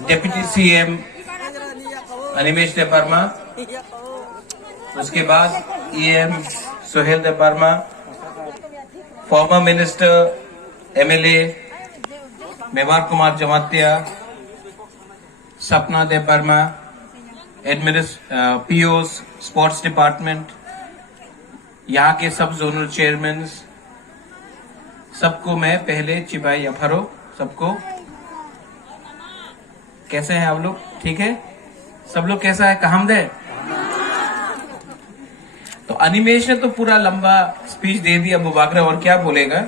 Deputy CM Animesh Debbarma, उसके बाद EM Suhel Debbarma, former minister MLA Mevar Kumar Jamatia, Sapna Debbarma, POS sports department, यहाँ के सब जोनल चेयरमैन, सबको मैं पहले चिबाई अफरो, सबको कैसे हैं आप लोग? ठीक है सब लोग? कैसा है कामदे? तो अनिमेश ने तो पूरा लंबा स्पीच दे दिया मुबाकरा, और क्या बोलेगा।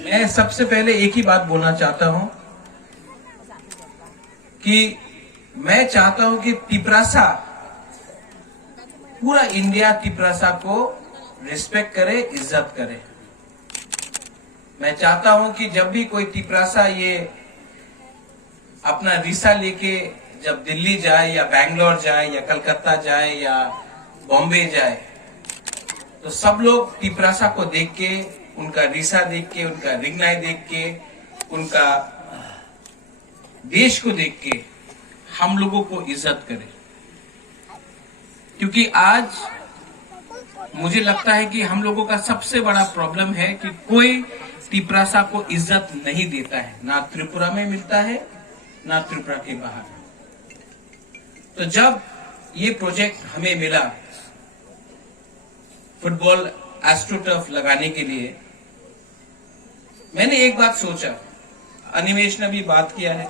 मैं सबसे पहले एक ही बात बोलना चाहता हूं कि मैं चाहता हूं कि तिपरासा, पूरा इंडिया तिपरासा को रिस्पेक्ट करे, इज्जत करे। मैं चाहता हूं कि जब भी कोई तिपरासा ये अपना रिसा लेके जब दिल्ली जाए या बैंगलोर जाए या कलकत्ता जाए या बॉम्बे जाए, तो सब लोग तिपरासा को देख के, उनका रिसा देख के, उनका रिंगनाई देख के, उनका देश को देख के हम लोगों को इज्जत करे। क्योंकि आज मुझे लगता है कि हम लोगों का सबसे बड़ा प्रॉब्लम है कि कोई तिपरासा को इज्जत नहीं देता है, ना त्रिपुरा में मिलता है ना त्रिपुरा के बाहर। तो जब ये प्रोजेक्ट हमें मिला फुटबॉल एस्ट्रोटर्फ लगाने के लिए, मैंने एक बात सोचा, अनिमेश ने भी बात किया है।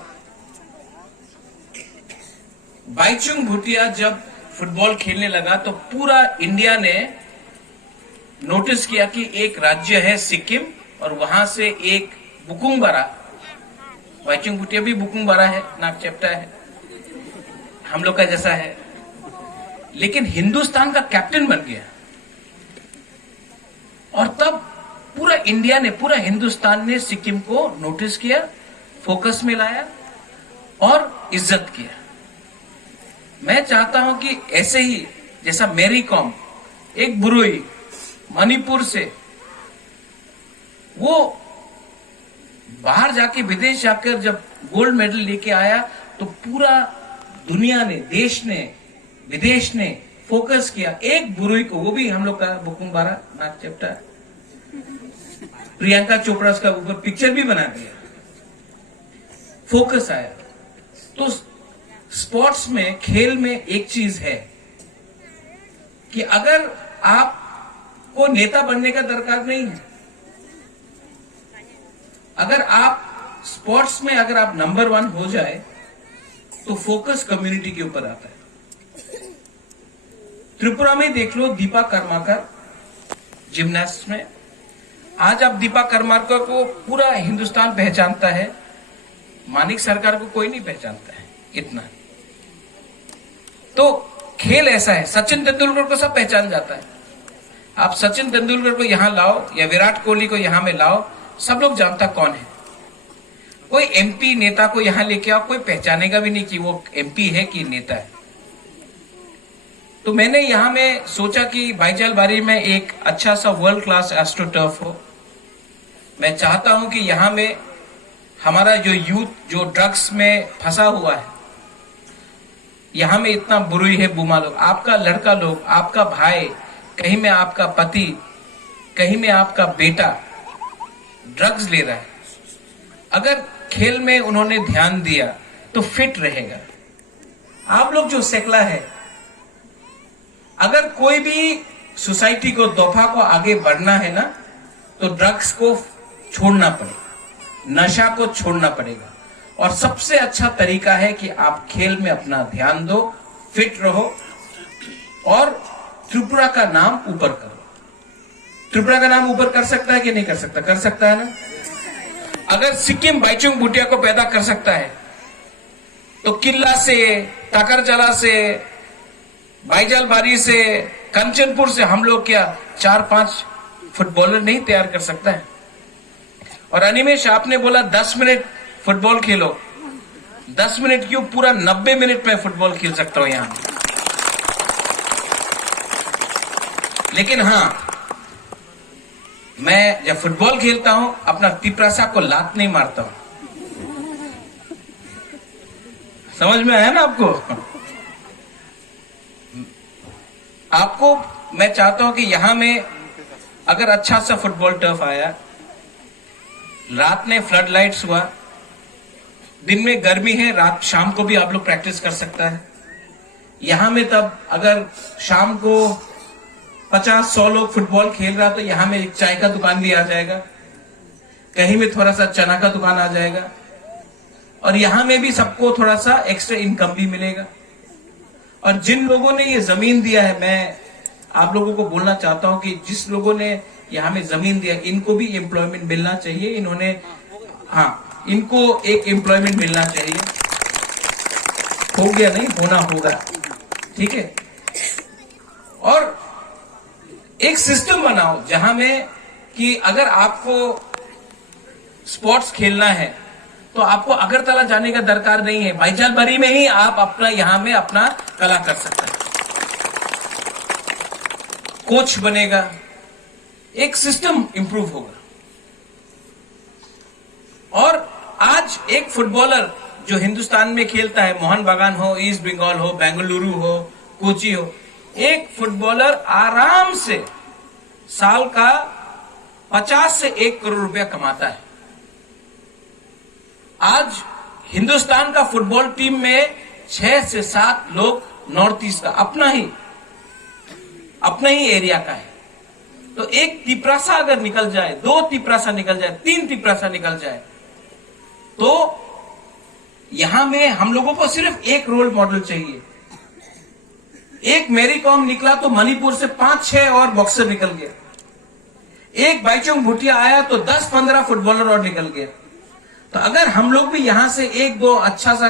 बाइचुंग भूटिया जब फुटबॉल खेलने लगा तो पूरा इंडिया ने नोटिस किया कि एक राज्य है सिक्किम और वहां से एक बुकुंगबारा, बाइचुंग भूटिया भी बुकुंगबारा है, नाक चेप्टा है, हम लोग का जैसा है, लेकिन हिंदुस्तान का कैप्टन बन गया। और तब पूरा इंडिया ने, पूरा हिंदुस्तान ने सिक्किम को नोटिस किया, फोकस में लाया और इज्जत किया। मैं चाहता हूं कि ऐसे ही जैसा मेरी कॉम, एक बुरुई मणिपुर से, वो बाहर जाके, विदेश जाकर जब गोल्ड मेडल लेके आया तो पूरा दुनिया ने, देश ने, विदेश ने फोकस किया एक बुरुई को, वो भी हम लोग का बुकुंगबारा, नाक चेप्टा। प्रियंका चोपड़ा का ऊपर पिक्चर भी बना दिया, फोकस आया। तो स्पोर्ट्स में, खेल में एक चीज है कि अगर आपको नेता बनने का दरकार नहीं है, अगर आप स्पोर्ट्स में अगर आप नंबर 1 हो जाए तो फोकस कम्युनिटी के ऊपर आता है। त्रिपुरा में देख लो, दीपा कर्माकर जिम्नास्ट में, आज आप दीपा कर्माकर को पूरा हिंदुस्तान पहचानता है, मानिक सरकार को कोई नहीं पहचानता है इतना। तो खेल ऐसा है, सचिन तेंदुलकर को सब पहचान जाता है। आप सचिन तेंदुलकर को यहां लाओ या विराट कोहली को यहां में लाओ, सब लोग जानता कौन है। कोई एमपी नेता को यहां लेके आओ, कोई पहचानेगा भी नहीं कि वो एमपी है कि नेता है। तो मैंने यहां में सोचा कि भाईजालबारी में एक अच्छा सा वर्ल्ड क्लास एस्ट्रोटर्फ हो। मैं चाहता हूं कि यहां में हमारा जो यूथ जो ड्रग्स में फंसा हुआ है, यहां में इतना बुरुई है, बुमा लोग, आपका लड़का लोग, आपका भाई, कहीं में आपका पति, कहीं में आपका बेटा ड्रग्स ले रहा है। अगर खेल में उन्होंने ध्यान दिया तो फिट रहेगा। आप लोग जो सेकला है, अगर कोई भी सोसाइटी को, दफा को आगे बढ़ना है ना, तो ड्रग्स को छोड़ना पड़ेगा, नशा को छोड़ना पड़ेगा। और सबसे अच्छा तरीका है कि आप खेल में अपना ध्यान दो, फिट रहो और त्रिपुरा का नाम ऊपर करो। त्रिपुरा का नाम ऊपर कर सकता है कि नहीं कर सकता? कर सकता है ना। अगर सिक्किम बाइचुंग भूटिया को पैदा कर सकता है तो किल्ला से, टाकरजला से, भाईजालबारी से, कंचनपुर से हम लोग क्या 4-5 फुटबॉलर नहीं तैयार कर सकता है? और अनिमेश, आपने बोला 10 मिनट फुटबॉल खेलो, 10 मिनट क्यों, पूरा 90 मिनट में फुटबॉल खेल सकता हूं यहां। लेकिन हां, मैं जब फुटबॉल खेलता हूं अपना तिपरासा को लात नहीं मारता हूं। समझ में आया ना आपको? आपको मैं चाहता हूं कि यहां में अगर अच्छा सा फुटबॉल टर्फ आया, रात में फ्लड लाइट्स हुआ, दिन में गर्मी है, रात शाम को भी आप लोग प्रैक्टिस कर सकता है यहां में। तब अगर शाम को 50-100 लोग फुटबॉल खेल रहा तो यहां में एक चाय का दुकान भी आ जाएगा, कहीं में थोड़ा सा चना का दुकान आ जाएगा, और यहां में भी सबको थोड़ा सा एक्स्ट्रा इनकम भी मिलेगा। और जिन लोगों ने ये जमीन दिया है, मैं आप लोगों को बोलना चाहता हूं कि जिस लोगों ने यहां में जमीन दिया इनको भी एम्प्लॉयमेंट मिलना चाहिए। इन्होंने, हाँ, इनको एक एम्प्लॉयमेंट मिलना चाहिए। हो गया नहीं, होना होगा, ठीक है। और एक सिस्टम बनाओ जहां में कि अगर आपको स्पोर्ट्स खेलना है तो आपको अगरतला जाने का दरकार नहीं है, भाईजालबारी में ही आप अपना यहां में अपना कला कर सकते हैं। कोच बनेगा, एक सिस्टम इंप्रूव होगा। और आज एक फुटबॉलर जो हिंदुस्तान में खेलता है, मोहन बागान हो, ईस्ट बंगाल हो, बेंगलुरु हो, कोची हो, एक फुटबॉलर आराम से साल का 50 से 1 करोड़ रुपया कमाता है। आज हिंदुस्तान का फुटबॉल टीम में 6 से 7 लोग नॉर्थ ईस्ट का अपना ही एरिया का है। तो एक तिपरासा अगर निकल जाए, 2 तिपरासा निकल जाए, 3 तिपरासा निकल जाए, तो यहां में हम लोगों को सिर्फ एक रोल मॉडल चाहिए। एक मैरी कॉम निकला तो मणिपुर से 5-6 और बॉक्सर निकल गया। एक बाईचुंग भूटिया आया तो 10-15 फुटबॉलर और निकल गया। तो अगर हम लोग भी यहां से 1-2 अच्छा सा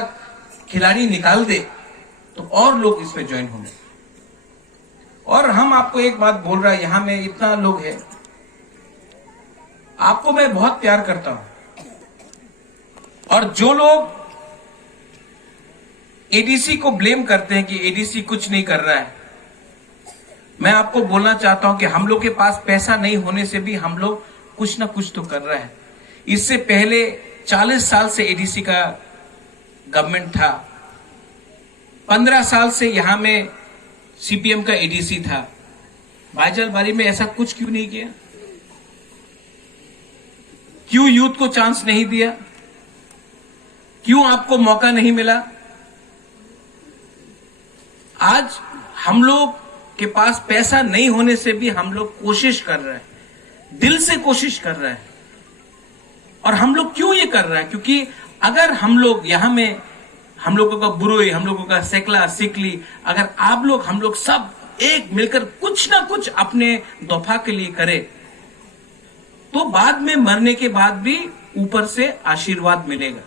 खिलाड़ी निकाल दे तो और लोग इसमें ज्वाइन होंगे। और हम आपको एक बात बोल रहा है, यहां में इतना लोग हैं, आपको मैं बहुत प्यार करता हूं। और जो लोग एडीसी को ब्लेम करते हैं कि एडीसी कुछ नहीं कर रहा है, मैं आपको बोलना चाहता हूं कि हम लोग के पास पैसा नहीं होने से भी हम लोग कुछ ना कुछ तो कर रहा है। इससे पहले 40 साल से एडीसी का गवर्नमेंट था, 15 साल से यहां में सीपीएम का एडीसी था। भाईजालबारी में ऐसा कुछ क्यों नहीं किया? क्यों यूथ को चांस नहीं दिया? क्यों आपको मौका नहीं मिला? आज हम लोग के पास पैसा नहीं होने से भी हम लोग कोशिश कर रहे हैं, दिल से कोशिश कर रहे हैं। और हम लोग क्यों ये कर रहे हैं? क्योंकि अगर हम लोग यहां में, हम लोगों का बुरोई, हम लोगों का सेकला सिकली, अगर आप लोग, हम लोग सब एक मिलकर कुछ ना कुछ अपने दफा के लिए करें तो बाद में मरने के बाद भी ऊपर से आशीर्वाद मिलेगा।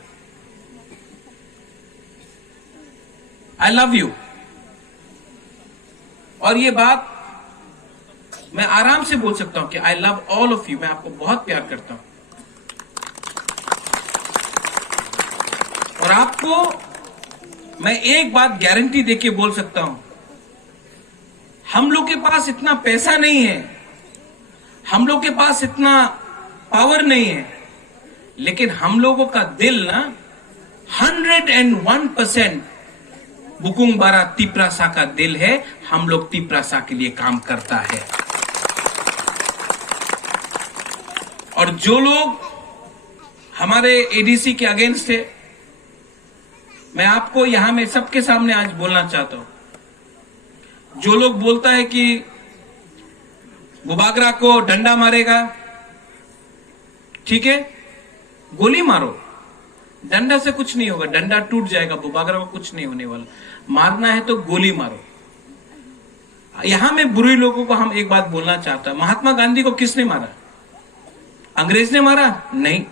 I love you. और ये बात मैं आराम से बोल सकता हूं कि आई लव ऑल ऑफ यू। मैं आपको बहुत प्यार करता हूं। और आपको मैं एक बात गारंटी देके बोल सकता हूं, हम लोग के पास इतना पैसा नहीं है, हम लोग के पास इतना पावर नहीं है, लेकिन हम लोगों का दिल ना 101% बुकुंग बारा तिपरासा का दिल है। हम लोग तिपरासा के लिए काम करता है। और जो लोग हमारे एडीसी के अगेंस्ट है, मैं आपको यहां में सबके सामने आज बोलना चाहता हूं। जो लोग बोलता है कि बुबागरा को डंडा मारेगा, ठीक है, गोली मारो, डंडा से कुछ नहीं होगा, डंडा टूट जाएगा, बुबागरा को कुछ नहीं होने वाला। मारना है तो गोली मारो। यहां में बुरे लोगों को हम एक बात बोलना चाहता हूं, महात्मा गांधी को किसने मारा? अंग्रेज ने मारा? नहीं,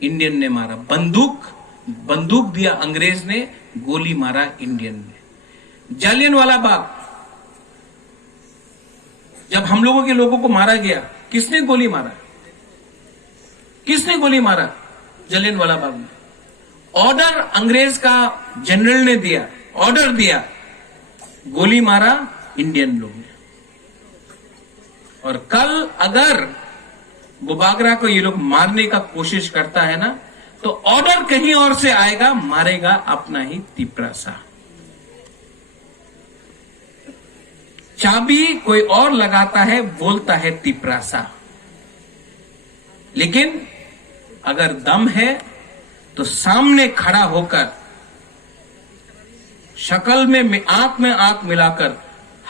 इंडियन ने मारा। बंदूक दिया अंग्रेज ने, गोली मारा इंडियन ने। जालियनवाला बाग, जब हम लोगों के लोगों को मारा गया, किसने गोली मारा? किसने गोली मारा? जालियनवाला बाग में ऑर्डर अंग्रेज का जनरल ने दिया, ऑर्डर दिया, गोली मारा इंडियन लोग ने। और कल अगर बुबागरा को ये लोग मारने का कोशिश करता है ना, तो ऑर्डर कहीं और से आएगा, मारेगा अपना ही तिपरासा। चाबी कोई और लगाता है, बोलता है तिपरासा। लेकिन अगर दम है तो सामने खड़ा होकर, शक्ल में आंख मिलाकर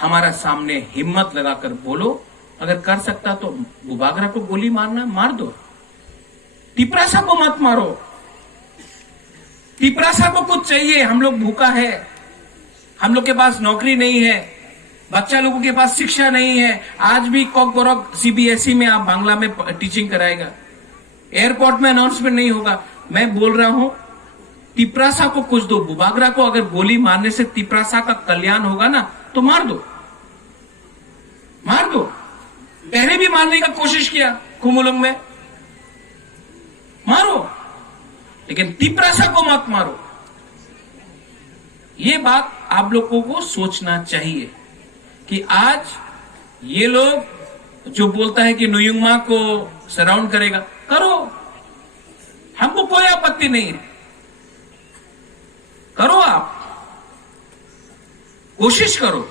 हमारा सामने हिम्मत लगाकर बोलो। अगर कर सकता तो बुबागरा को गोली मारना, मार दो। तिपरासा को मत मारो। तिपरासा को कुछ चाहिए, हम लोग भूखा है, हम लोग के पास नौकरी नहीं है, बच्चा लोगों के पास शिक्षा नहीं है। आज भी कॉकबोरक सीबीएसई में आप बांग्ला में टीचिंग कराएगा, एयरपोर्ट में अनाउंसमेंट नहीं होगा। मैं बोल रहा हूं तिपरासा को कुछ दो। बुबागरा को अगर गोली मारने से तिपरासा का कल्याण होगा ना, तो मार दो, मार दो। पहले भी मारने का कोशिश किया कुमुलुंग में, मारो, लेकिन तिपरासा को मत मारो। ये बात आप लोगों को सोचना चाहिए कि आज ये लोग जो बोलता है कि नुयुंगमा को सराउंड करेगा, करो, हमको कोई आपत्ति नहीं है, करो, आप कोशिश करो,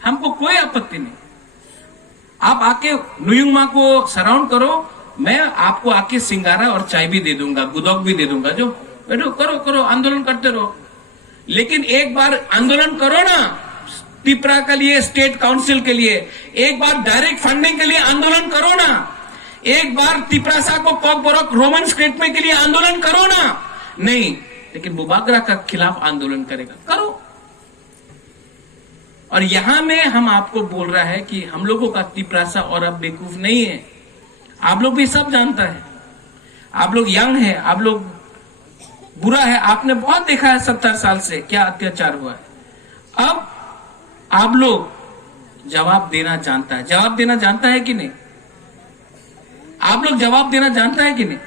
हमको कोई आपत्ति नहीं। आप आके नुयुंगमा को सराउंड करो, मैं आपको आके सिंगारा और चाय भी दे दूंगा, गुदौक भी दे दूंगा। जो बैठो, करो करो, आंदोलन करते रहो। लेकिन एक बार आंदोलन करो ना तिपरा के लिए, स्टेट काउंसिल के लिए, एक बार डायरेक्ट फंडिंग के लिए आंदोलन करो ना, एक बार तिपरासा को कॉकबोरक रोमन स्टेटमेंट के लिए आंदोलन करो ना। नहीं, लेकिन बुबागरा का खिलाफ आंदोलन करेगा, करो। और यहां में हम आपको बोल रहा है कि हम लोगों का तिपरासा और अब बेवकूफ नहीं है। आप लोग भी सब जानता है, आप लोग यंग है, आप लोग बुरा है, आपने बहुत देखा है 70 साल से क्या अत्याचार हुआ है। अब आप लोग जवाब देना जानता है, जवाब देना जानता है कि नहीं? आप लोग जवाब देना जानता है कि नहीं?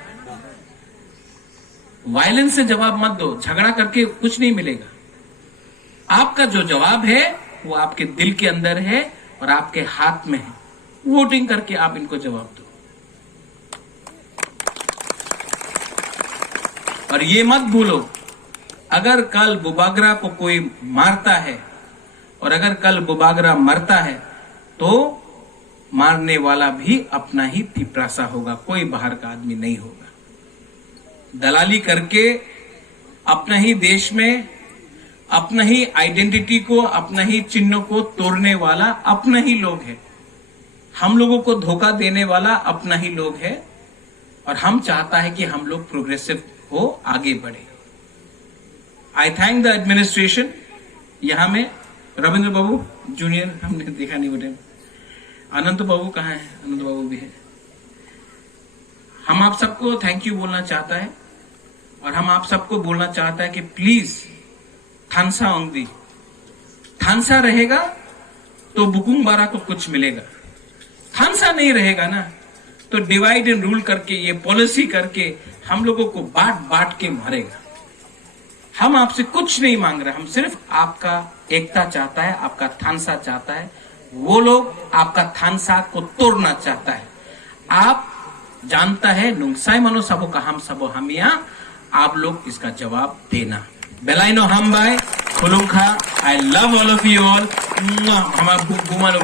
वायलेंस से जवाब मत दो, झगड़ा करके कुछ नहीं मिलेगा। आपका जो जवाब है वो आपके दिल के अंदर है और आपके हाथ में है। वोटिंग करके आप इनको जवाब दो। और ये मत भूलो, अगर कल बुबागरा को कोई मारता है और अगर कल बुबागरा मरता है तो मारने वाला भी अपना ही तिपरासा होगा, कोई बाहर का आदमी नहीं होगा। दलाली करके अपना ही देश में अपना ही आइडेंटिटी को, अपना ही चिन्ह को तोड़ने वाला अपना ही लोग है। हम लोगों को धोखा देने वाला अपना ही लोग है। और हम चाहता है कि हम लोग प्रोग्रेसिव हो, आगे बढ़े। आई थैंक द एडमिनिस्ट्रेशन। यहां में रविंद्र बाबू जूनियर हमने देखा नहीं बेटे, अनंत बाबू कहाँ है? अनंत बाबू भी है। हम आप सबको थैंक यू बोलना चाहता है और हम आप सबको बोलना चाहता है कि प्लीज थानसा ओंगदी, थानसा रहेगा तो बुकुंगबारा को कुछ मिलेगा। थानसा नहीं रहेगा ना तो डिवाइड एंड रूल करके, ये पॉलिसी करके हम लोगों को बांट बांट के मारेगा। हम आपसे कुछ नहीं मांग रहे, हम सिर्फ आपका एकता चाहता है, आपका थानसा चाहता है। वो लोग आपका थानसा को तोड़ना चाहता है। आप जानता है नुंगसाई मनो सबो का हम सबो हमिया, आप लोग इसका जवाब देना। बेलाइनो हम बाय खुलुंखा, I love all of you all. हमारा घुमा लोग